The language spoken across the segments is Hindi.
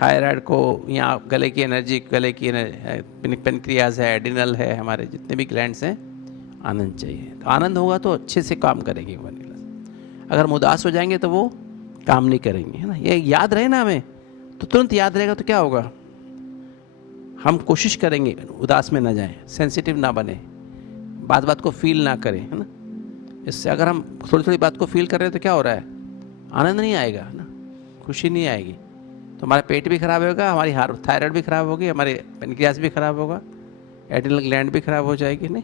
थायराइड को, यहाँ गले की एनर्जी, गले की पेनक्रियाज है, एडिनल है, हमारे जितने भी ग्लैंड्स हैं, आनंद चाहिए। तो आनंद होगा तो अच्छे से काम करेंगे वन ग्लास। अगर हम उदास हो जाएंगे तो वो काम नहीं करेंगे, है ना। ये याद रहे ना हमें, तो तुरंत याद रहेगा तो क्या होगा, हम कोशिश करेंगे उदास में ना जाएं, सेंसिटिव ना बने, बात बात को फील ना करें, है ना। इससे अगर हम थोड़ी थोड़ी बात को फील कर रहे हैं तो क्या हो रहा है, आनंद नहीं आएगा, है ना, खुशी नहीं आएगी। तो हमारा पेट भी खराब होगा, हमारी थायराइड भी खराब होगी, हमारे पेनक्रियास भी खराब होगा, एड्रिनल ग्लैंड भी खराब हो जाएगी, नहीं।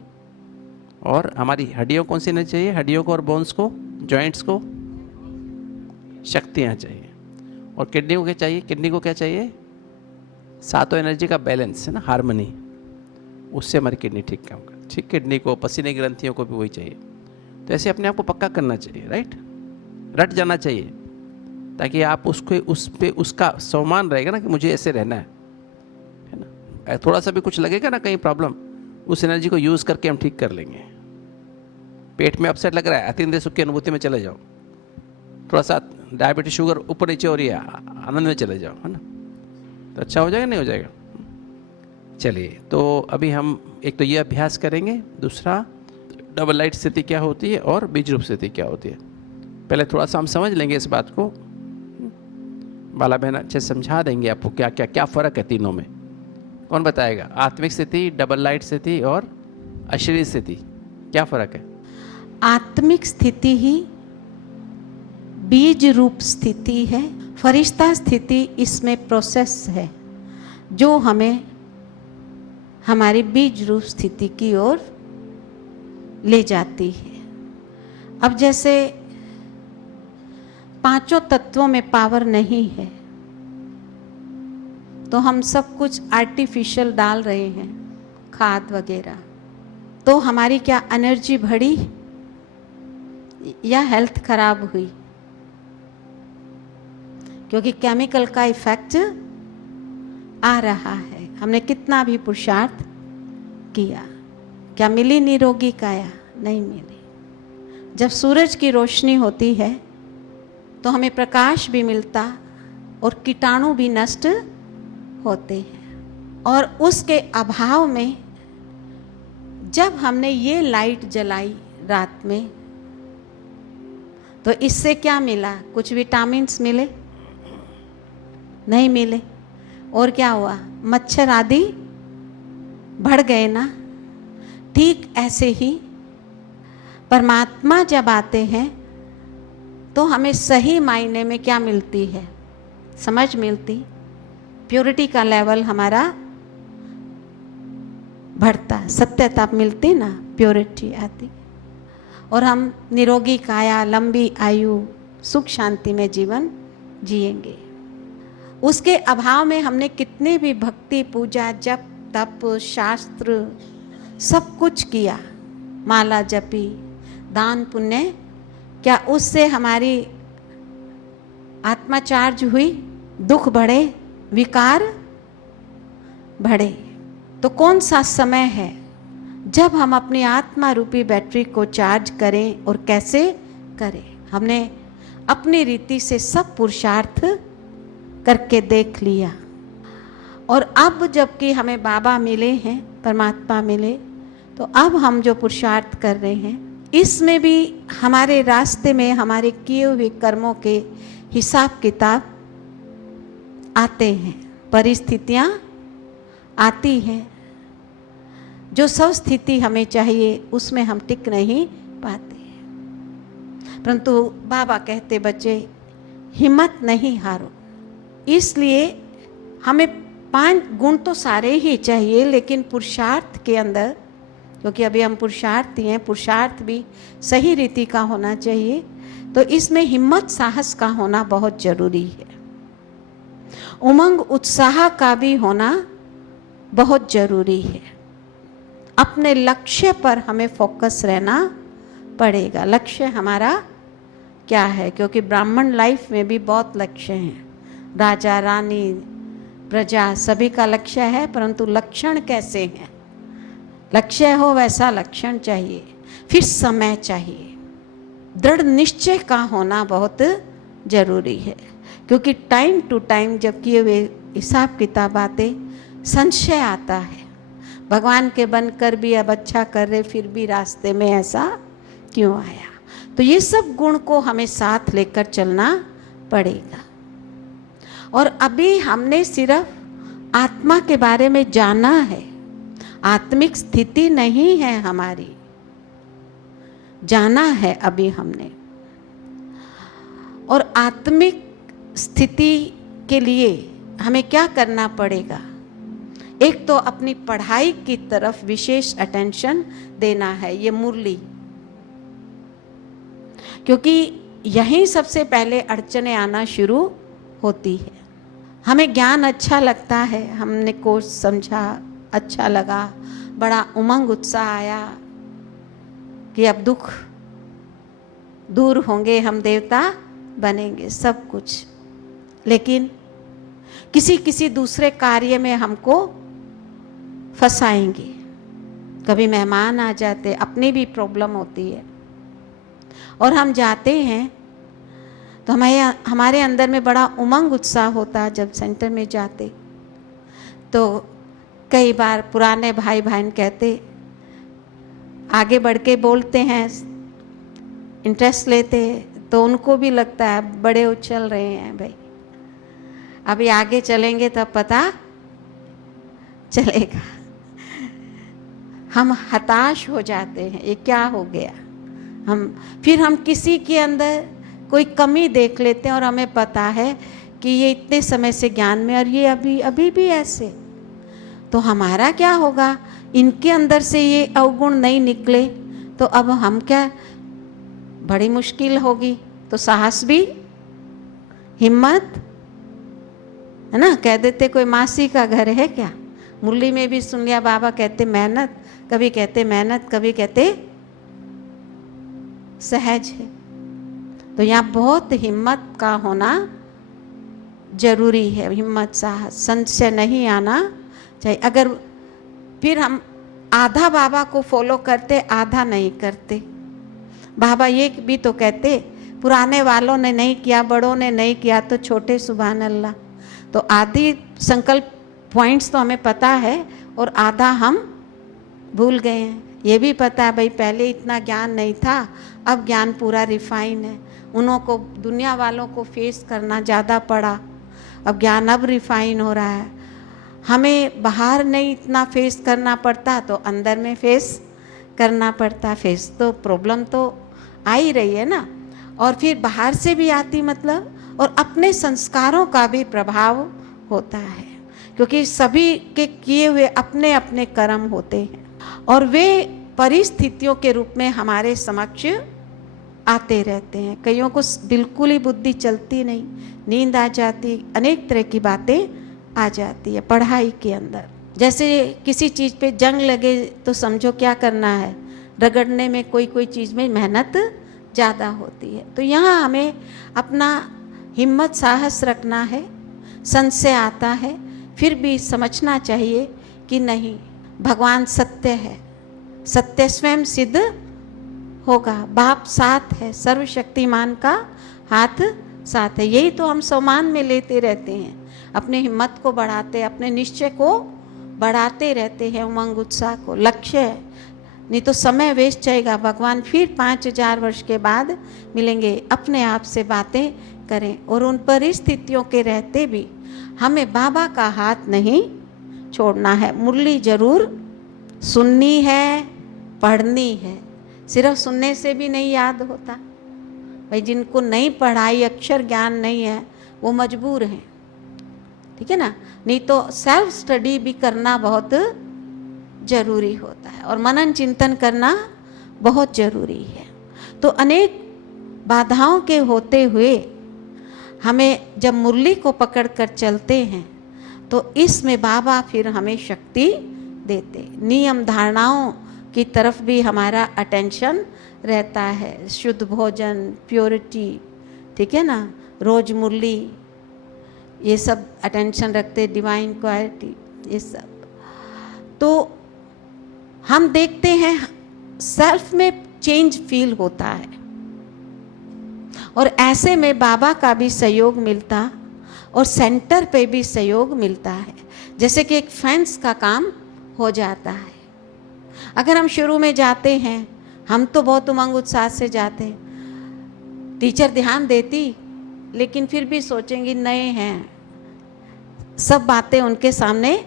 और हमारी हड्डियों कौन सी नहीं चाहिए, हड्डियों को और बोन्स को, जॉइंट्स को शक्तियाँ चाहिए। और किडनी को क्या चाहिए, किडनी को क्या चाहिए, सातों एनर्जी का बैलेंस, है ना, हार्मनी। उससे हमारी किडनी ठीक काम करती है। ठीक, किडनी को, पसीने की ग्रंथियों को भी वही चाहिए। तो ऐसे अपने आप को पक्का करना चाहिए, राइट, रट जाना चाहिए, ताकि आप उसको उस पे उसका सम्मान रहेगा ना कि मुझे ऐसे रहना है ना। थोड़ा सा भी कुछ लगेगा ना कहीं प्रॉब्लम, उस एनर्जी को यूज़ करके हम ठीक कर लेंगे। पेट में अपसेट लग रहा है, अतीन्द्रिय सुख की अनुभूति में चले जाओ। थोड़ा सा डायबिटीज, शुगर ऊपर नीचे हो रही है, आनंद में चले जाओ, है ना, तो अच्छा हो जाएगा, नहीं हो जाएगा। चलिए, तो अभी हम एक तो ये अभ्यास करेंगे, दूसरा डबल लाइट स्थिति क्या होती है और बीज रूप स्थिति क्या होती है। पहले थोड़ा सा हम समझ लेंगे इस बात को, बाला बहन अच्छे समझा देंगे आपको क्या क्या क्या फ़र्क है तीनों में। कौन बताएगा, आत्मिक स्थिति, डबल लाइट स्थिति और अशरीरी स्थिति, क्या फ़र्क है? आत्मिक स्थिति ही बीज रूप स्थिति है, फरिश्ता स्थिति इसमें प्रोसेस है जो हमें हमारी बीज रूप स्थिति की ओर ले जाती है। अब जैसे पांचों तत्वों में पावर नहीं है तो हम सब कुछ आर्टिफिशियल डाल रहे हैं, खाद वगैरह, तो हमारी क्या एनर्जी बढ़ी या हेल्थ खराब हुई? क्योंकि केमिकल का इफेक्ट आ रहा है। हमने कितना भी पुरुषार्थ किया, क्या मिली निरोगी काया? नहीं मिली। जब सूरज की रोशनी होती है तो हमें प्रकाश भी मिलता और कीटाणु भी नष्ट होते हैं। और उसके अभाव में जब हमने ये लाइट जलाई रात में, तो इससे क्या मिला? कुछ विटामिन्स मिले? नहीं मिले। और क्या हुआ? मच्छर आदि बढ़ गए ना। ठीक ऐसे ही परमात्मा जब आते हैं तो हमें सही मायने में क्या मिलती है? समझ मिलती, प्योरिटी का लेवल हमारा बढ़ता, सत्यता मिलती ना, प्योरिटी आती, और हम निरोगी काया, लंबी आयु, सुख शांति में जीवन जिएंगे। उसके अभाव में हमने कितने भी भक्ति, पूजा, जप, तप, शास्त्र सब कुछ किया, माला जपी, दान पुण्य, क्या उससे हमारी आत्मा चार्ज हुई? दुख बढ़े, विकार बढ़े। तो कौन सा समय है जब हम अपनी आत्मा रूपी बैटरी को चार्ज करें और कैसे करें? हमने अपनी रीति से सब पुरुषार्थ करके देख लिया, और अब जबकि हमें बाबा मिले हैं, परमात्मा मिले, तो अब हम जो पुरुषार्थ कर रहे हैं इसमें भी हमारे रास्ते में हमारे किए हुए कर्मों के हिसाब किताब आते हैं, परिस्थितियाँ आती हैं, जो सब स्थिति हमें चाहिए उसमें हम टिक नहीं पाते हैं। परंतु बाबा कहते, बच्चे हिम्मत नहीं हारो। इसलिए हमें 5 गुण तो सारे ही चाहिए, लेकिन पुरुषार्थ के अंदर, क्योंकि अभी हम पुरुषार्थी हैं, पुरुषार्थ भी सही रीति का होना चाहिए, तो इसमें हिम्मत, साहस का होना बहुत जरूरी है। उमंग, उत्साह का भी होना बहुत जरूरी है। अपने लक्ष्य पर हमें फोकस रहना पड़ेगा। लक्ष्य हमारा क्या है? क्योंकि ब्राह्मण लाइफ में भी बहुत लक्ष्य हैं, राजा, रानी, प्रजा, सभी का लक्ष्य है, परंतु लक्षण कैसे हैं? लक्ष्य हो वैसा लक्षण चाहिए, फिर समय चाहिए, दृढ़ निश्चय का होना बहुत जरूरी है। क्योंकि टाइम टू टाइम जब किए हुए हिसाब किताब आते, संशय आता है, भगवान के बनकर भी अब अच्छा कर रहे, फिर भी रास्ते में ऐसा क्यों आया। तो ये सब गुण को हमें साथ लेकर चलना पड़ेगा। और अभी हमने सिर्फ आत्मा के बारे में जाना है, आत्मिक स्थिति नहीं है हमारी, जाना है अभी हमने। और आत्मिक स्थिति के लिए हमें क्या करना पड़ेगा? एक तो अपनी पढ़ाई की तरफ विशेष अटेंशन देना है, ये मुरली, क्योंकि यहीं सबसे पहले अड़चने आना शुरू होती है। हमें ज्ञान अच्छा लगता है, हमने कोर्स समझा, अच्छा लगा, बड़ा उमंग उत्साह आया कि अब दुख दूर होंगे, हम देवता बनेंगे, सब कुछ। लेकिन किसी किसी दूसरे कार्य में हमको फंसाएंगे। कभी मेहमान आ जाते, अपनी भी प्रॉब्लम होती है, और हम जाते हैं तो हमारे अंदर में बड़ा उमंग उत्साह होता। जब सेंटर में जाते तो कई बार पुराने भाई बहन कहते, आगे बढ़ के बोलते हैं, इंटरेस्ट लेते, तो उनको भी लगता है बड़े उछल रहे हैं भाई, अभी आगे चलेंगे तब पता चलेगा। हम हताश हो जाते हैं, ये क्या हो गया। फिर हम किसी के अंदर कोई कमी देख लेते हैं और हमें पता है कि ये इतने समय से ज्ञान में, और ये अभी भी ऐसे, तो हमारा क्या होगा? इनके अंदर से ये अवगुण नहीं निकले तो अब हम क्या, बड़ी मुश्किल होगी। तो साहस भी, हिम्मत है ना। कह देते कोई मासी का घर है क्या, मुरली में भी सुन लिया, बाबा कहते मेहनत, कभी कहते मेहनत, कभी कहते सहज है। तो यहाँ बहुत हिम्मत का होना जरूरी है, हिम्मत, साहस, संशय नहीं आना चाहिए। अगर फिर हम आधा बाबा को फॉलो करते, आधा नहीं करते। बाबा ये भी तो कहते, पुराने वालों ने नहीं किया, बड़ों ने नहीं किया, तो छोटे सुभान अल्लाह। तो आधी संकल्प पॉइंट्स तो हमें पता है और आधा हम भूल गए हैं। ये भी पता है भाई पहले इतना ज्ञान नहीं था, अब ज्ञान पूरा रिफाइन है। उन्हों को, दुनिया वालों को फेस करना ज़्यादा पड़ा, अब ज्ञान अब रिफाइन हो रहा है। हमें बाहर नहीं इतना फेस करना पड़ता तो अंदर में फेस करना पड़ता। फेस तो प्रॉब्लम तो आ ही रही है ना, और फिर बाहर से भी आती, मतलब, और अपने संस्कारों का भी प्रभाव होता है, क्योंकि सभी के किए हुए अपने अपने कर्म होते हैं और वे परिस्थितियों के रूप में हमारे समक्ष आते रहते हैं। कईयों को बिल्कुल ही बुद्धि चलती नहीं, नींद आ जाती, अनेक तरह की बातें आ जाती है पढ़ाई के अंदर। जैसे किसी चीज़ पे जंग लगे तो समझो क्या करना है, रगड़ने में कोई चीज़ में मेहनत ज़्यादा होती है। तो यहाँ हमें अपना हिम्मत, साहस रखना है। संशय आता है, फिर भी समझना चाहिए कि नहीं, भगवान सत्य है, सत्य स्वयं सिद्ध होगा, बाप साथ है, सर्वशक्तिमान का हाथ साथ है। यही तो हम सम्मान में लेते रहते हैं, अपने हिम्मत को बढ़ाते, अपने निश्चय को बढ़ाते रहते हैं, उमंग उत्साह को। लक्ष्य है, नहीं तो समय वेस्ट जाएगा। भगवान फिर 5000 वर्ष के बाद मिलेंगे, अपने आप से बातें करें। और उन परिस्थितियों के रहते भी हमें बाबा का हाथ नहीं छोड़ना है। मुरली जरूर सुननी है, पढ़नी है। सिर्फ सुनने से भी नहीं याद होता भाई। जिनको नहीं पढ़ाई, अक्षर ज्ञान नहीं है, वो मजबूर हैं, ठीक है ना। नहीं तो सेल्फ स्टडी भी करना बहुत जरूरी होता है और मनन चिंतन करना बहुत जरूरी है। तो अनेक बाधाओं के होते हुए हमें जब मुरली को पकड़ कर चलते हैं तो इसमें बाबा फिर हमें शक्ति देते। नियम धारणाओं की तरफ भी हमारा अटेंशन रहता है, शुद्ध भोजन, प्योरिटी, ठीक है ना, रोज मुरली, ये सब अटेंशन रखते, डिवाइन क्वालिटी, ये सब। तो हम देखते हैं सेल्फ में चेंज फील होता है और ऐसे में बाबा का भी सहयोग मिलता और सेंटर पे भी सहयोग मिलता है, जैसे कि एक फेंस का काम हो जाता है। अगर हम शुरू में जाते हैं, हम तो बहुत उमंग उत्साह से जाते हैं, टीचर ध्यान देती, लेकिन फिर भी सोचेंगे नए हैं, सब बातें उनके सामने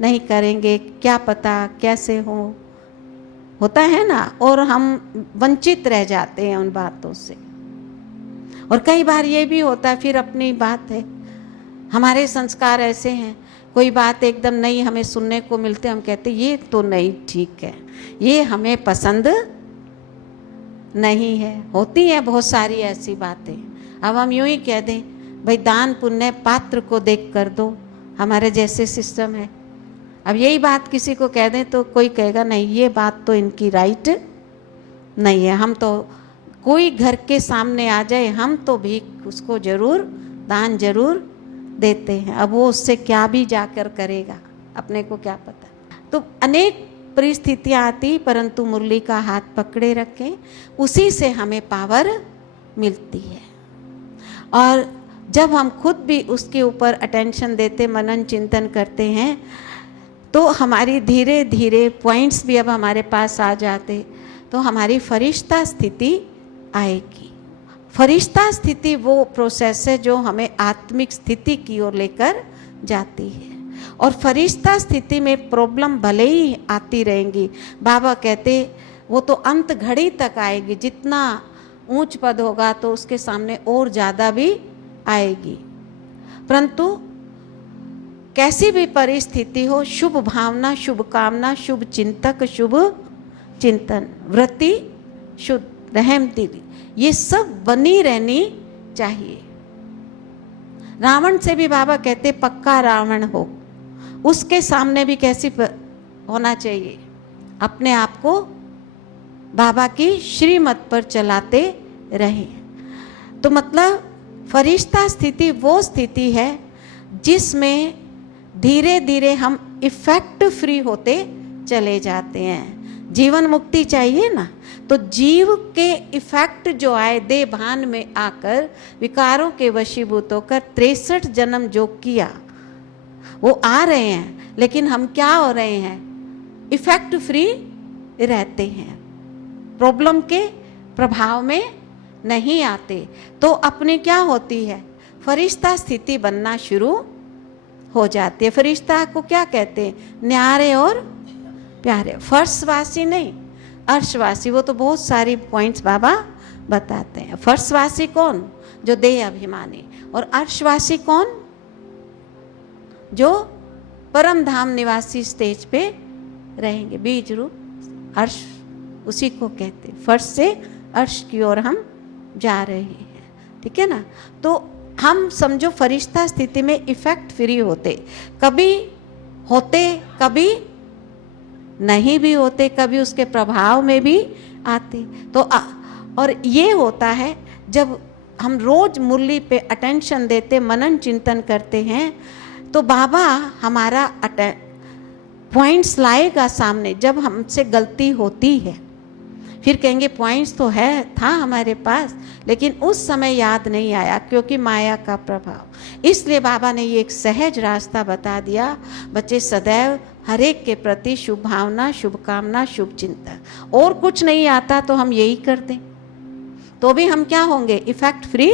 नहीं करेंगे, क्या पता कैसे होता है ना, और हम वंचित रह जाते हैं उन बातों से। और कई बार ये भी होता है, फिर अपनी बात है, हमारे संस्कार ऐसे हैं, कोई बात एकदम नई हमें सुनने को मिलते, हम कहते ये तो नहीं ठीक है, ये हमें पसंद नहीं है। होती है बहुत सारी ऐसी बातें। अब हम यूं ही कह दें भाई दान पुण्य पात्र को देख कर दो, हमारे जैसे सिस्टम है। अब यही बात किसी को कह दें तो कोई कहेगा नहीं ये बात तो इनकी राइट नहीं है, हम तो कोई घर के सामने आ जाए हम तो भी उसको जरूर दान जरूर देते हैं। अब वो उससे क्या भी जाकर करेगा, अपने को क्या पता। तो अनेक परिस्थितियाँ आती, परंतु मुरली का हाथ पकड़े रखें, उसी से हमें पावर मिलती है। और जब हम खुद भी उसके ऊपर अटेंशन देते, मनन चिंतन करते हैं, तो हमारी धीरे धीरे पॉइंट्स भी अब हमारे पास आ जाते, तो हमारी फरिश्ता स्थिति आएगी। फरिश्ता स्थिति वो प्रोसेस है जो हमें आत्मिक स्थिति की ओर लेकर जाती है। और फरिश्ता स्थिति में प्रॉब्लम भले ही आती रहेंगी, बाबा कहते वो तो अंत घड़ी तक आएगी, जितना ऊंच पद होगा तो उसके सामने और ज़्यादा भी आएगी। परंतु कैसी भी परिस्थिति हो, शुभ भावना, शुभ कामना, शुभ चिंतक, शुभ चिंतन, वृत्ति शुद्ध, रहम दिल, ये सब बनी रहनी चाहिए। रावण से भी बाबा कहते पक्का रावण हो, उसके सामने भी कैसी होना चाहिए, अपने आप को बाबा की श्रीमत पर चलाते रहे। तो मतलब फरिश्ता स्थिति वो स्थिति है जिसमें धीरे धीरे हम इफेक्ट फ्री होते चले जाते हैं। जीवन मुक्ति चाहिए ना, तो जीव के इफेक्ट जो आए देह भान में आकर विकारों के वशीभूत होकर 63 जन्म जो किया वो आ रहे हैं, लेकिन हम क्या हो रहे हैं, इफेक्ट फ्री रहते हैं, प्रॉब्लम के प्रभाव में नहीं आते। तो अपनी क्या होती है, फरिश्ता स्थिति बनना शुरू हो जाती है। फरिश्ता को क्या कहते हैं, न्यारे और प्यारे, फर्शवासी नहीं अर्शवासी। वो तो बहुत सारी पॉइंट्स बाबा बताते हैं। फर्शवासी कौन, जो देह अभिमानी, और अर्शवासी कौन, जो परम धाम निवासी स्टेज पे रहेंगे, बीज रूप अर्श, उसी को कहते हैं। फर्श से अर्श की ओर हम जा रहे हैं, ठीक है ना। तो हम समझो फरिश्ता स्थिति में इफेक्ट फ्री होते, कभी होते कभी नहीं भी होते, कभी उसके प्रभाव में भी आते। तो और ये होता है जब हम रोज मुरली पे अटेंशन देते, मनन चिंतन करते हैं, तो बाबा हमारा पॉइंट्स लाएगा सामने। जब हमसे गलती होती है फिर कहेंगे पॉइंट्स तो था हमारे पास, लेकिन उस समय याद नहीं आया क्योंकि माया का प्रभाव। इसलिए बाबा ने ये एक सहज रास्ता बता दिया, बच्चे सदैव हर एक के प्रति शुभ भावना, शुभ कामना, शुभ चिंतन। और कुछ नहीं आता तो हम यही कर दें, तो भी हम क्या होंगे, इफेक्ट फ्री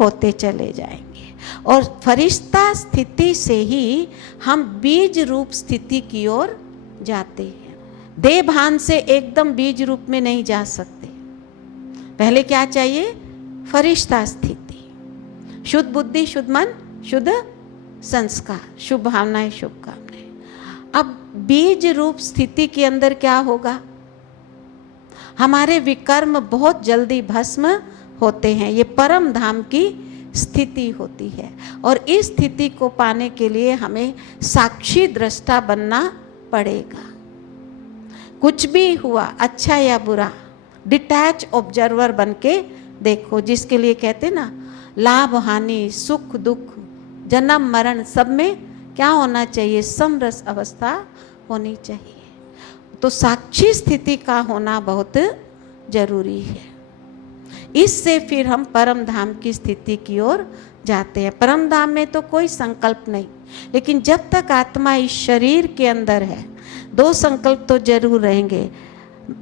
होते चले जाएंगे। और फरिश्ता स्थिति से ही हम बीज रूप स्थिति की ओर जाते हैं। देह भान से एकदम बीज रूप में नहीं जा सकते, पहले क्या चाहिए, फरिश्ता स्थिति, शुद्ध बुद्धि, शुद्ध मन, शुद्ध संस्कार, शुभ भावनाएं, शुभ कामनाएं। अब बीज रूप स्थिति के अंदर क्या होगा, हमारे विकर्म बहुत जल्दी भस्म होते हैं। ये परम धाम की स्थिति होती है, और इस स्थिति को पाने के लिए हमें साक्षी दृष्टा बनना पड़ेगा। कुछ भी हुआ, अच्छा या बुरा, डिटैच ऑब्जर्वर बन के देखो, जिसके लिए कहते ना लाभ हानि, सुख दुख, जन्म मरण, सब में क्या होना चाहिए, समरस अवस्था होनी चाहिए। तो साक्षी स्थिति का होना बहुत जरूरी है। इससे फिर हम परम धाम की स्थिति की ओर जाते हैं। परम धाम में तो कोई संकल्प नहीं, लेकिन जब तक आत्मा इस शरीर के अंदर है 2 संकल्प तो जरूर रहेंगे।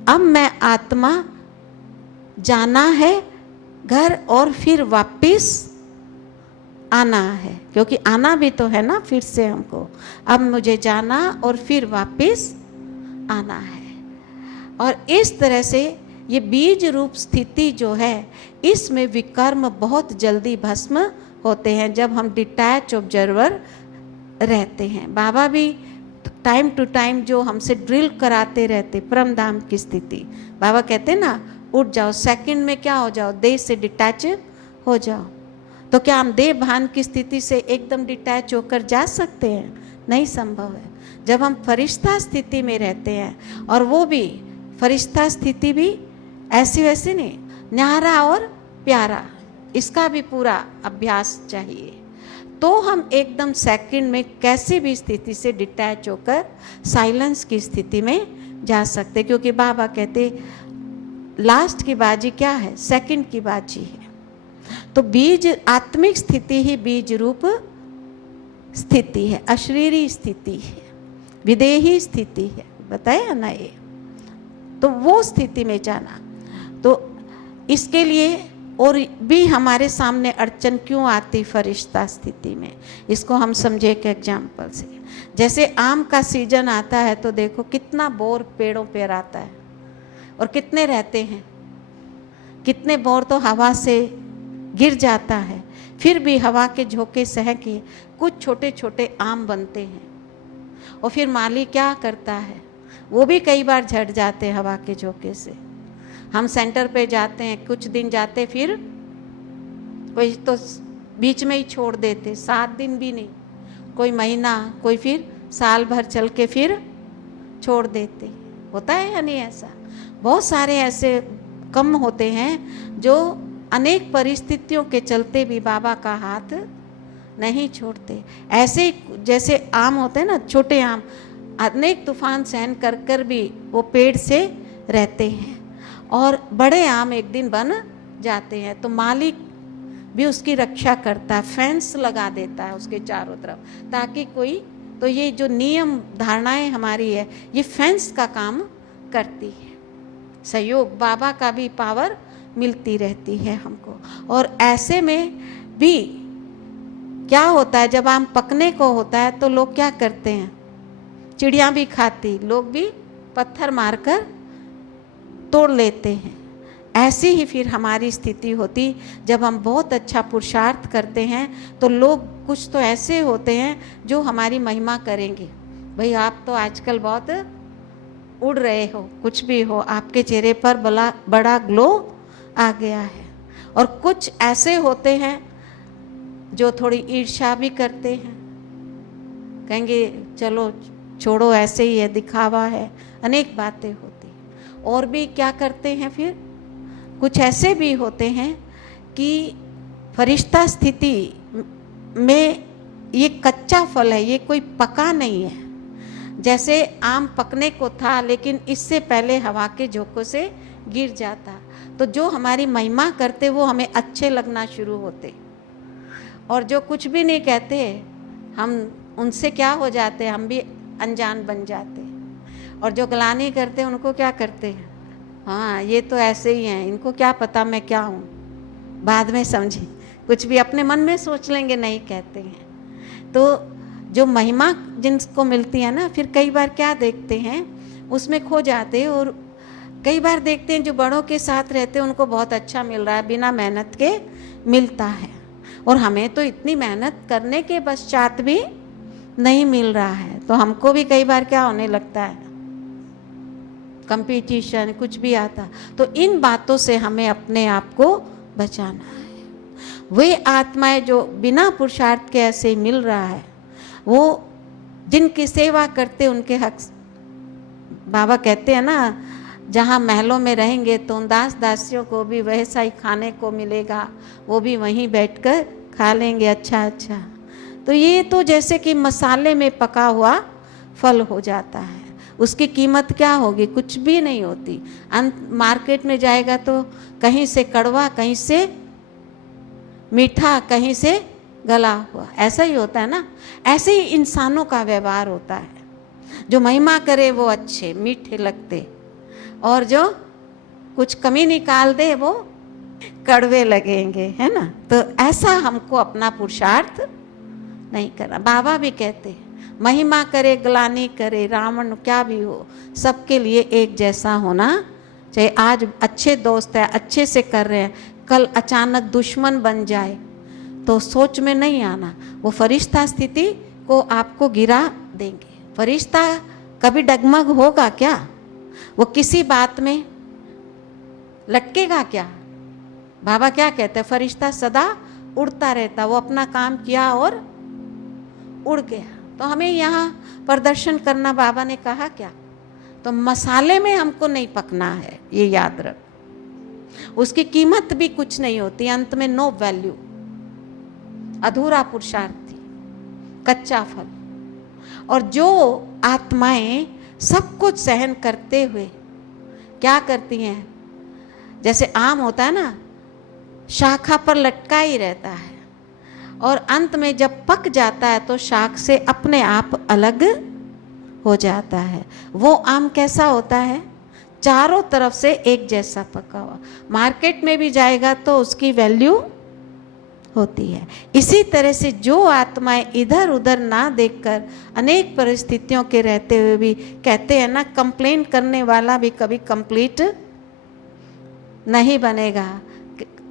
अब मैं आत्मा जाना है घर और फिर वापिस आना है, क्योंकि आना भी तो है ना फिर से हमको। अब मुझे जाना और फिर वापिस आना है। और इस तरह से ये बीज रूप स्थिति जो है, इसमें विकर्म बहुत जल्दी भस्म होते हैं जब हम डिटैच ऑब्जर्वर रहते हैं। बाबा भी टाइम टू टाइम जो हमसे ड्रिल कराते रहते परम धाम की स्थिति। बाबा कहते ना उठ जाओ, सेकंड में क्या हो जाओ, देह से डिटैच हो जाओ। तो क्या हम देह भान की स्थिति से एकदम डिटैच होकर जा सकते हैं? नहीं संभव है। जब हम फरिश्ता स्थिति में रहते हैं, और वो भी फरिश्ता स्थिति भी ऐसी वैसी नहीं, न्यारा और प्यारा, इसका भी पूरा अभ्यास चाहिए। तो हम एकदम सेकंड में कैसे भी स्थिति से डिटैच होकर साइलेंस की स्थिति में जा सकते, क्योंकि बाबा कहते लास्ट की बाजी क्या है? सेकंड की बाजी है। तो बीज आत्मिक स्थिति ही बीज रूप स्थिति है, अशरीरी स्थिति है, विदेही स्थिति है, बताया ना ये। तो वो स्थिति में जाना, तो इसके लिए और भी हमारे सामने अड़चन क्यों आती फरिश्ता स्थिति में, इसको हम समझे एक एग्जाम्पल से। जैसे आम का सीजन आता है तो देखो कितना बोर पेड़ों पर आता है, और कितने रहते हैं, कितने बोर तो हवा से गिर जाता है, फिर भी हवा के झोंके सह के कुछ छोटे छोटे आम बनते हैं। और फिर माली क्या करता है, वो भी कई बार झड़ जाते हैं हवा के झोंके से। हम सेंटर पे जाते हैं, कुछ दिन जाते, फिर कोई तो बीच में ही छोड़ देते, 7 दिन भी नहीं, कोई महीना, कोई फिर साल भर चल के फिर छोड़ देते। होता है या नहीं ऐसा? बहुत सारे ऐसे कम होते हैं जो अनेक परिस्थितियों के चलते भी बाबा का हाथ नहीं छोड़ते। ऐसे जैसे आम होते हैं ना, छोटे आम, अनेक तूफान सहन कर कर भी वो पेड़ से रहते हैं, और बड़े आम एक दिन बन जाते हैं। तो मालिक भी उसकी रक्षा करता है, फेंस लगा देता है उसके चारों तरफ, ताकि कोई, तो ये जो नियम धारणाएं हमारी है, ये फेंस का काम करती है। सहयोग बाबा का भी पावर मिलती रहती है हमको। और ऐसे में भी क्या होता है, जब आम पकने को होता है तो लोग क्या करते हैं, चिड़िया भी खाती, लोग भी पत्थर मारकर तोड़ लेते हैं। ऐसी ही फिर हमारी स्थिति होती, जब हम बहुत अच्छा पुरुषार्थ करते हैं तो लोग कुछ तो ऐसे होते हैं जो हमारी महिमा करेंगे। भाई आप तो आजकल बहुत उड़ रहे हो, कुछ भी हो, आपके चेहरे पर बड़ा ग्लो आ गया है। और कुछ ऐसे होते हैं जो थोड़ी ईर्ष्या भी करते हैं, कहेंगे चलो छोड़ो, ऐसे ही है, दिखावा है, अनेक बातें होती हैं। और भी क्या करते हैं, फिर कुछ ऐसे भी होते हैं कि फरिश्ता स्थिति में ये कच्चा फल है, ये कोई पका नहीं है। जैसे आम पकने को था, लेकिन इससे पहले हवा के झोंकों से गिर जाता, तो जो हमारी महिमा करते वो हमें अच्छे लगना शुरू होते, और जो कुछ भी नहीं कहते हम उनसे क्या हो जाते, हम भी अनजान बन जाते। और जो गलानी करते उनको क्या करते हैं, हाँ ये तो ऐसे ही हैं, इनको क्या पता मैं क्या हूँ, बाद में समझे, कुछ भी अपने मन में सोच लेंगे, नहीं कहते हैं। तो जो महिमा जिनको मिलती है ना, फिर कई बार क्या देखते हैं उसमें खो जाते, और कई बार देखते हैं जो बड़ों के साथ रहते हैं उनको बहुत अच्छा मिल रहा है, बिना मेहनत के मिलता है, और हमें तो इतनी मेहनत करने के पश्चात भी नहीं मिल रहा है। तो हमको भी कई बार क्या होने लगता है, कंपटीशन कुछ भी आता। तो इन बातों से हमें अपने आप को बचाना है। वे आत्माएं जो बिना पुरुषार्थ के ऐसे मिल रहा है, वो जिनकी सेवा करते उनके हक, बाबा कहते हैं ना, जहाँ महलों में रहेंगे तो दास दासियों को भी वैसा ही खाने को मिलेगा, वो भी वहीं बैठकर खा लेंगे अच्छा अच्छा। तो ये तो जैसे कि मसाले में पका हुआ फल हो जाता है, उसकी कीमत क्या होगी? कुछ भी नहीं होती। मार्केट में जाएगा तो कहीं से कड़वा, कहीं से मीठा, कहीं से गला हुआ, ऐसा ही होता है ना। ऐसे ही इंसानों का व्यवहार होता है। जो महिमा करे वो अच्छे मीठे लगते, और जो कुछ कमी निकाल दे वो कड़वे लगेंगे, है ना। तो ऐसा हमको अपना पुरुषार्थ नहीं करना। बाबा भी कहते हैं महिमा करे ग्लानि करे, रावण क्या भी हो, सबके लिए एक जैसा होना चाहिए। आज अच्छे दोस्त है, अच्छे से कर रहे हैं, कल अचानक दुश्मन बन जाए तो सोच में नहीं आना। वो फरिश्ता स्थिति को आपको गिरा देंगे। फरिश्ता कभी डगमग होगा क्या? वो किसी बात में लटकेगा क्या? बाबा क्या कहते हैं? फरिश्ता सदा उड़ता रहता। वो अपना काम किया और उड़ गया। तो हमें यहाँ प्रदर्शन करना बाबा ने कहा क्या? तो मसाले में हमको नहीं पकना है, ये याद रख। उसकी कीमत भी कुछ नहीं होती, अंत में नो वैल्यू, अधूरा पुरुषार्थी, कच्चा फल। और जो आत्माएं सब कुछ सहन करते हुए क्या करती हैं, जैसे आम होता है ना, शाखा पर लटका ही रहता है, और अंत में जब पक जाता है तो शाख से अपने आप अलग हो जाता है। वो आम कैसा होता है? चारों तरफ से एक जैसा पका हुआ। मार्केट में भी जाएगा तो उसकी वैल्यू होती है। इसी तरह से जो आत्माएं इधर उधर ना देखकर अनेक परिस्थितियों के रहते हुए भी कहते हैं ना, कंप्लेन करने वाला भी कभी कंप्लीट नहीं बनेगा।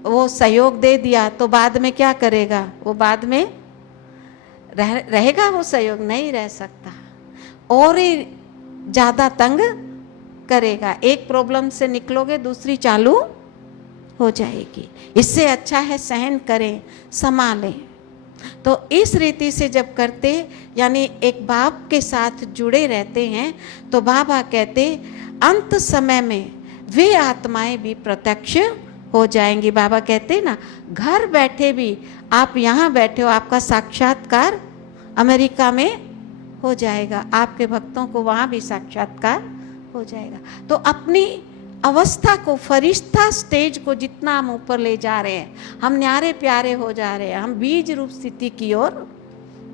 वो सहयोग दे दिया तो बाद में क्या करेगा? वो बाद में रहेगा वो सहयोग? नहीं रह सकता, और ही ज़्यादा तंग करेगा। एक प्रॉब्लम से निकलोगे दूसरी चालू हो जाएगी। इससे अच्छा है सहन करें, संभालें। तो इस रीति से जब करते, यानी एक बाप के साथ जुड़े रहते हैं, तो बाबा कहते अंत समय में वे आत्माएं भी प्रत्यक्ष हो जाएंगी। बाबा कहते ना, घर बैठे भी आप यहाँ बैठे हो, आपका साक्षात्कार अमेरिका में हो जाएगा, आपके भक्तों को वहाँ भी साक्षात्कार हो जाएगा। तो अपनी अवस्था को, फरिश्ता स्टेज को जितना हम ऊपर ले जा रहे हैं, हम न्यारे प्यारे हो जा रहे हैं, हम बीज रूप स्थिति की ओर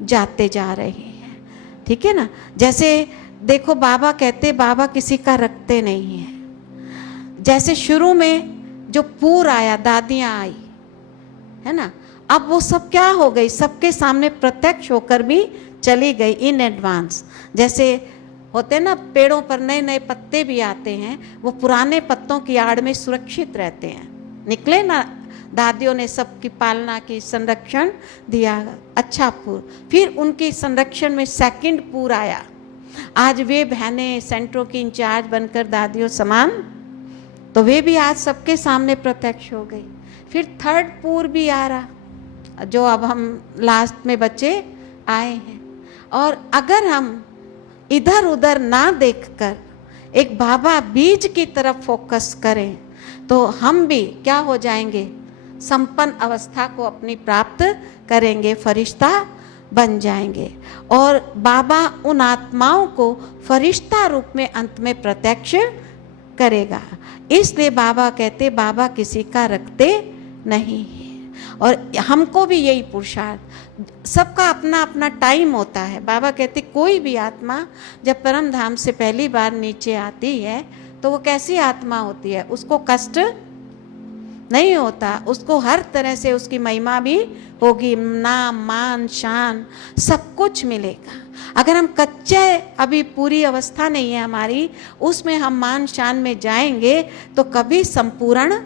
जाते जा रहे हैं। ठीक है ना। जैसे देखो बाबा कहते, बाबा किसी का रखते नहीं है। जैसे शुरू में जो पूर आया, दादियाँ आई, है ना, अब वो सब क्या हो गई? सबके सामने प्रत्यक्ष होकर भी चली गई इन एडवांस। जैसे होते ना, पेड़ों पर नए नए पत्ते भी आते हैं, वो पुराने पत्तों की आड़ में सुरक्षित रहते हैं। निकले ना, दादियों ने सबकी पालना की, संरक्षण दिया, अच्छा पूर। फिर उनकी संरक्षण में सेकंड पूर आया। आज वे बहनें सेंटरों की इंचार्ज बनकर दादियों समान, तो वे भी आज सबके सामने प्रत्यक्ष हो गई। फिर थर्ड पूर भी आ रहा, जो अब हम लास्ट में बच्चे आए हैं। और अगर हम इधर उधर ना देखकर एक बाबा बीज की तरफ फोकस करें, तो हम भी क्या हो जाएंगे? संपन्न अवस्था को अपनी प्राप्त करेंगे, फरिश्ता बन जाएंगे। और बाबा उन आत्माओं को फरिश्ता रूप में अंत में प्रत्यक्ष करेगा। इसलिए बाबा कहते, बाबा किसी का रखते नहीं है। और हमको भी यही पुरुषार्थ, सबका अपना अपना टाइम होता है। बाबा कहते कोई भी आत्मा जब परम धाम से पहली बार नीचे आती है तो वो कैसी आत्मा होती है? उसको कष्ट नहीं होता, उसको हर तरह से उसकी महिमा भी होगी, नाम मान शान सब कुछ मिलेगा। अगर हम कच्चे, अभी पूरी अवस्था नहीं है हमारी, उसमें हम मान शान में जाएंगे तो कभी संपूर्ण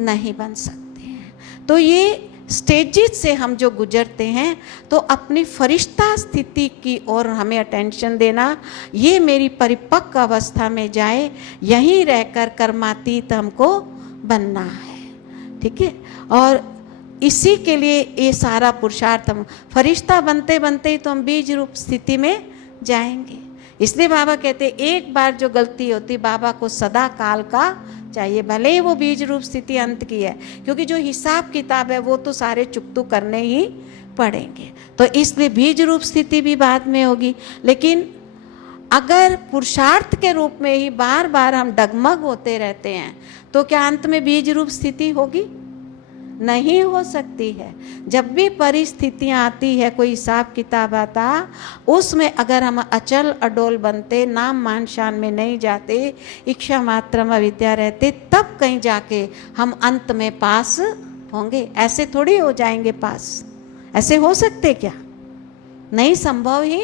नहीं बन सकते हैं। तो ये स्टेजेस से हम जो गुजरते हैं, तो अपनी फरिश्ता स्थिति की ओर हमें अटेंशन देना। ये मेरी परिपक्व अवस्था में जाए, यहीं रहकर कर्मातीत हमको बनना है। ठीक है। और इसी के लिए ये सारा पुरुषार्थ, हम फरिश्ता बनते बनते ही तो हम बीज रूप स्थिति में जाएंगे। इसलिए बाबा कहते एक बार जो गलती होती, बाबा को सदा काल का चाहिए, भले ही वो बीज रूप स्थिति अंत की है, क्योंकि जो हिसाब किताब है वो तो सारे चुकतू करने ही पड़ेंगे। तो इसलिए बीज रूप स्थिति भी बाद में होगी, लेकिन अगर पुरुषार्थ के रूप में ही बार बार हम डगमग होते रहते हैं तो क्या अंत में बीज रूप स्थिति होगी? नहीं हो सकती है। जब भी परिस्थितियां आती है, कोई हिसाब किताब आता, उसमें अगर हम अचल अडोल बनते, नाम मान शान में नहीं जाते, इच्छा मात्र में विद्या रहते, तब कहीं जाके हम अंत में पास होंगे। ऐसे थोड़ी हो जाएंगे पास। ऐसे हो सकते क्या? नहीं, संभव ही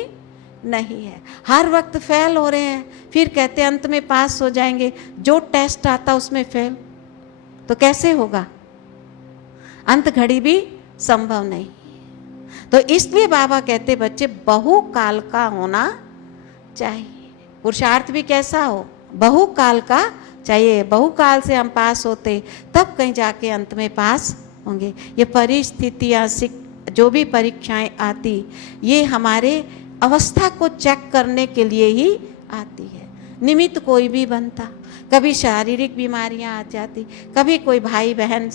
नहीं है। हर वक्त फेल हो रहे हैं, फिर कहते अंत में पास हो जाएंगे। जो टेस्ट आता उसमें फेल, तो कैसे होगा? अंत घड़ी भी संभव नहीं। तो इसलिए बाबा कहते बच्चे बहुकाल का होना चाहिए। पुरुषार्थ भी कैसा हो? बहुकाल का चाहिए। बहुकाल से हम पास होते, तब कहीं जाके अंत में पास होंगे। ये परिस्थितियाँ, जो भी परीक्षाएं आती, ये हमारे अवस्था को चेक करने के लिए ही आती है। निमित्त कोई भी बनता, कभी शारीरिक बीमारियां आ जाती, कभी कोई भाई बहन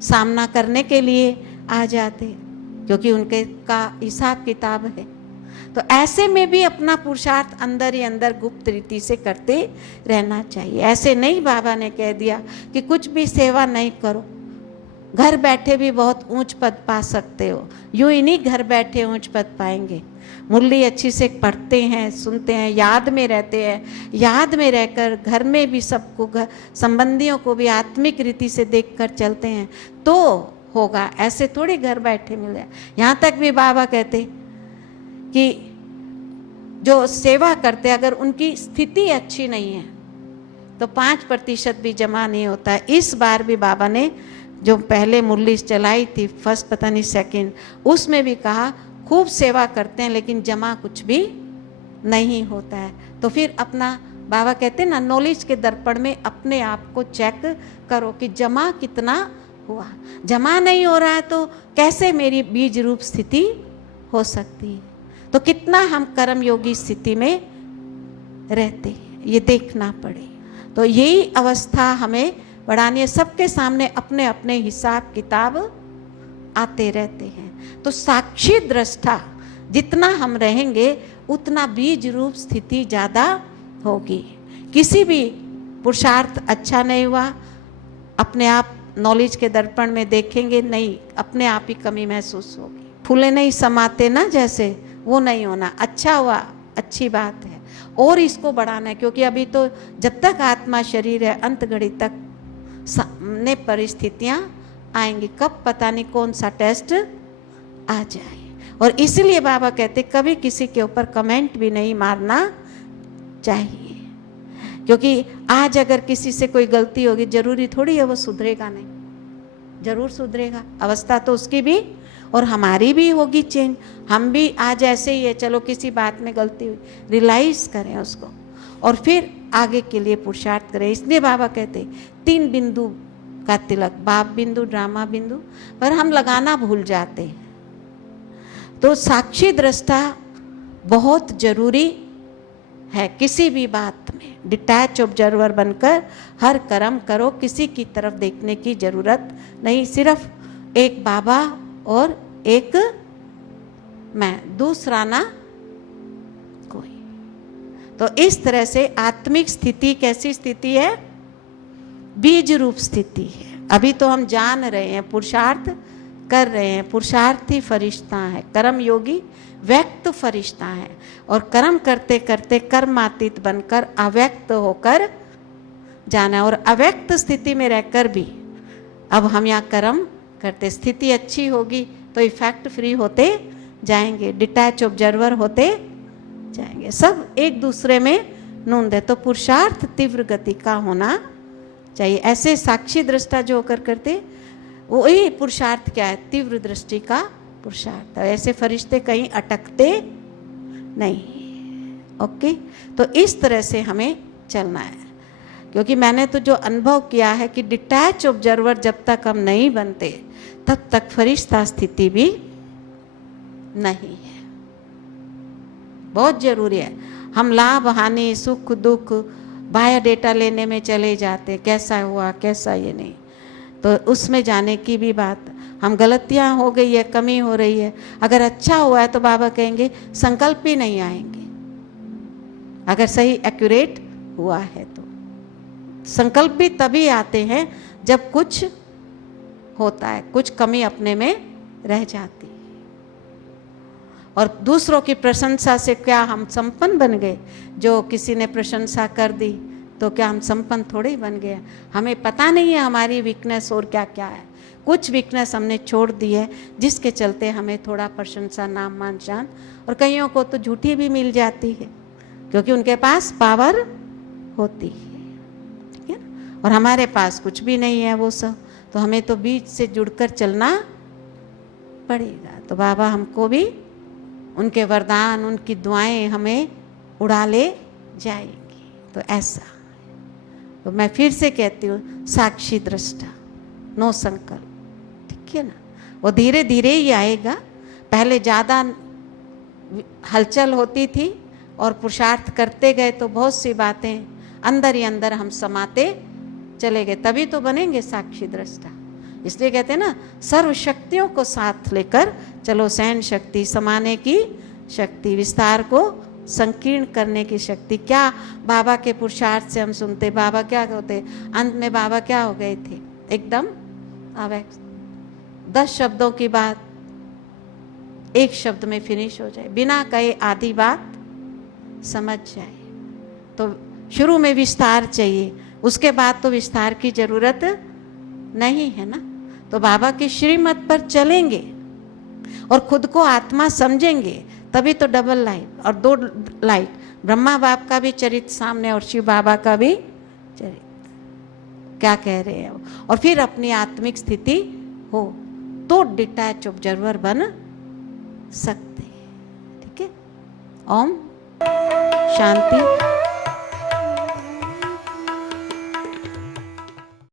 सामना करने के लिए आ जाते, क्योंकि उनके का हिसाब किताब है। तो ऐसे में भी अपना पुरुषार्थ अंदर ही अंदर गुप्त रीति से करते रहना चाहिए। ऐसे नहीं बाबा ने कह दिया कि कुछ भी सेवा नहीं करो, घर बैठे भी बहुत ऊंच पद पा सकते हो। यूं ही नहीं घर बैठे ऊंच पद पाएंगे। मुरली अच्छी से पढ़ते हैं, सुनते हैं, याद में रहते हैं, याद में रहकर घर में भी सबको, संबंधियों को भी आत्मिक रीति से देखकर चलते हैं तो होगा। ऐसे थोड़ी घर बैठे मिल जाए। यहाँ तक भी बाबा कहते कि जो सेवा करते, अगर उनकी स्थिति अच्छी नहीं है तो 5% भी जमा नहीं होता है। इस बार भी बाबा ने जो पहले मुरली चलाई थी, फर्स्ट पता नहीं सेकंड, उसमें भी कहा खूब सेवा करते हैं लेकिन जमा कुछ भी नहीं होता है। तो फिर अपना, बाबा कहते हैं ना, नॉलेज के दर्पण में अपने आप को चेक करो कि जमा कितना हुआ। जमा नहीं हो रहा है तो कैसे मेरी बीज रूप स्थिति हो सकती है? तो कितना हम कर्म योगी स्थिति में रहते हैं, ये देखना पड़े। तो यही अवस्था हमें बढ़ानी है। सबके सामने अपने अपने हिसाब किताब आते रहते हैं। तो साक्षी दृष्टा जितना हम रहेंगे उतना बीज रूप स्थिति ज़्यादा होगी। किसी भी पुरुषार्थ अच्छा नहीं हुआ, अपने आप नॉलेज के दर्पण में देखेंगे, नहीं, अपने आप ही कमी महसूस होगी। फूले नहीं समाते ना, जैसे वो नहीं होना। अच्छा हुआ, अच्छी बात है, और इसको बढ़ाना है, क्योंकि अभी तो जब तक आत्मा शरीर है, अंत घड़ी तक सामने परिस्थितियां आएंगी। कब पता नहीं कौन सा टेस्ट आ जाए। और इसीलिए बाबा कहते कभी किसी के ऊपर कमेंट भी नहीं मारना चाहिए, क्योंकि आज अगर किसी से कोई गलती होगी, जरूरी थोड़ी है वो सुधरेगा नहीं, जरूर सुधरेगा। अवस्था तो उसकी भी और हमारी भी होगी चेंज। हम भी आज ऐसे ही है, चलो किसी बात में गलती हुई, रियलाइज करें उसको और फिर आगे के लिए पुरुषार्थ करें। इसलिए बाबा कहते 3 बिंदु का तिलक, बाप बिंदु, ड्रामा बिंदु, पर हम लगाना भूल जाते हैं। तो साक्षी दृष्टा बहुत जरूरी है किसी भी बात में। डिटैच ऑब्जर्वर बनकर हर कर्म करो, किसी की तरफ देखने की जरूरत नहीं। सिर्फ एक बाबा और एक मैं, दूसरा ना कोई। तो इस तरह से आत्मिक स्थिति कैसी स्थिति है? बीज रूप स्थिति है। अभी तो हम जान रहे हैं, पुरुषार्थ कर रहे हैं। पुरुषार्थी फरिश्ता है, कर्म योगी व्यक्त फरिश्ता है, और कर्म करते करते कर्मातीत बनकर अव्यक्त होकर जाना है। और अव्यक्त स्थिति में रहकर भी अब हम यहाँ कर्म करते, स्थिति अच्छी होगी तो इफेक्ट फ्री होते जाएंगे, डिटैच ऑब्जर्वर होते जाएंगे, सब एक दूसरे में नूंद है। तो पुरुषार्थ तीव्र गति का होना चाहिए। ऐसे साक्षी दृष्टा जो होकर करते, वही पुरुषार्थ क्या है? तीव्र दृष्टि का पुरुषार्थ। ऐसे फरिश्ते कहीं अटकते नहीं। ओके, तो इस तरह से हमें चलना है, क्योंकि मैंने तो जो अनुभव किया है कि डिटैच ऑब्जर्वर जब तक हम नहीं बनते तब तक फरिश्ता स्थिति भी नहीं है। बहुत जरूरी है। हम लाभ हानि सुख दुख बायोडेटा लेने में चले जाते, कैसा हुआ कैसा ये नहीं, तो उसमें जाने की भी बात। हम गलतियां हो गई है, कमी हो रही है, अगर अच्छा हुआ है तो बाबा कहेंगे संकल्प ही नहीं आएंगे। अगर सही एक्यूरेट हुआ है तो। संकल्प भी तभी आते हैं जब कुछ होता है, कुछ कमी अपने में रह जाती है। और दूसरों की प्रशंसा से क्या हम संपन्न बन गए? जो किसी ने प्रशंसा कर दी तो क्या हम संपन्न थोड़े ही बन गए? हमें पता नहीं है हमारी वीकनेस और क्या क्या है। कुछ वीकनेस हमने छोड़ दी है जिसके चलते हमें थोड़ा प्रशंसा, नाम, मान, शान, और कईयों को तो झूठी भी मिल जाती है क्योंकि उनके पास पावर होती है, ठीक है ना? और हमारे पास कुछ भी नहीं है वो सब, तो हमें तो बीच से जुड़कर चलना पड़ेगा। तो बाबा हमको भी उनके वरदान, उनकी दुआएं हमें उड़ा ले जाएंगी। तो ऐसा, तो मैं फिर से कहती हूँ, साक्षी दृष्टा, नो संकल्प, ठीक है ना? वो धीरे धीरे ही आएगा। पहले ज़्यादा हलचल होती थी और पुरुषार्थ करते गए तो बहुत सी बातें अंदर ही अंदर हम समाते चले गए, तभी तो बनेंगे साक्षी दृष्टा। इसलिए कहते हैं ना, सर्व शक्तियों को साथ लेकर चलो, सहन शक्ति, समाने की शक्ति, विस्तार को संकीर्ण करने की शक्ति। क्या बाबा के पुरुषार्थ से हम सुनते, बाबा क्या होते, अंत में बाबा क्या हो गए थे? एकदम अब 10 शब्दों की बात एक शब्द में फिनिश हो जाए, बिना कहे आधी बात समझ जाए। तो शुरू में विस्तार चाहिए, उसके बाद तो विस्तार की जरूरत नहीं है ना। तो बाबा के श्रीमत पर चलेंगे और खुद को आत्मा समझेंगे, तभी तो डबल लाइट और 2 लाइट, ब्रह्मा बाप का भी चरित्र सामने और शिव बाबा का भी चरित्र, क्या कह रहे हैं वो, और फिर अपनी आत्मिक स्थिति हो तो डिटैच ऑब्जर्वर बन सकते हैं, ठीक है। ओम शांति।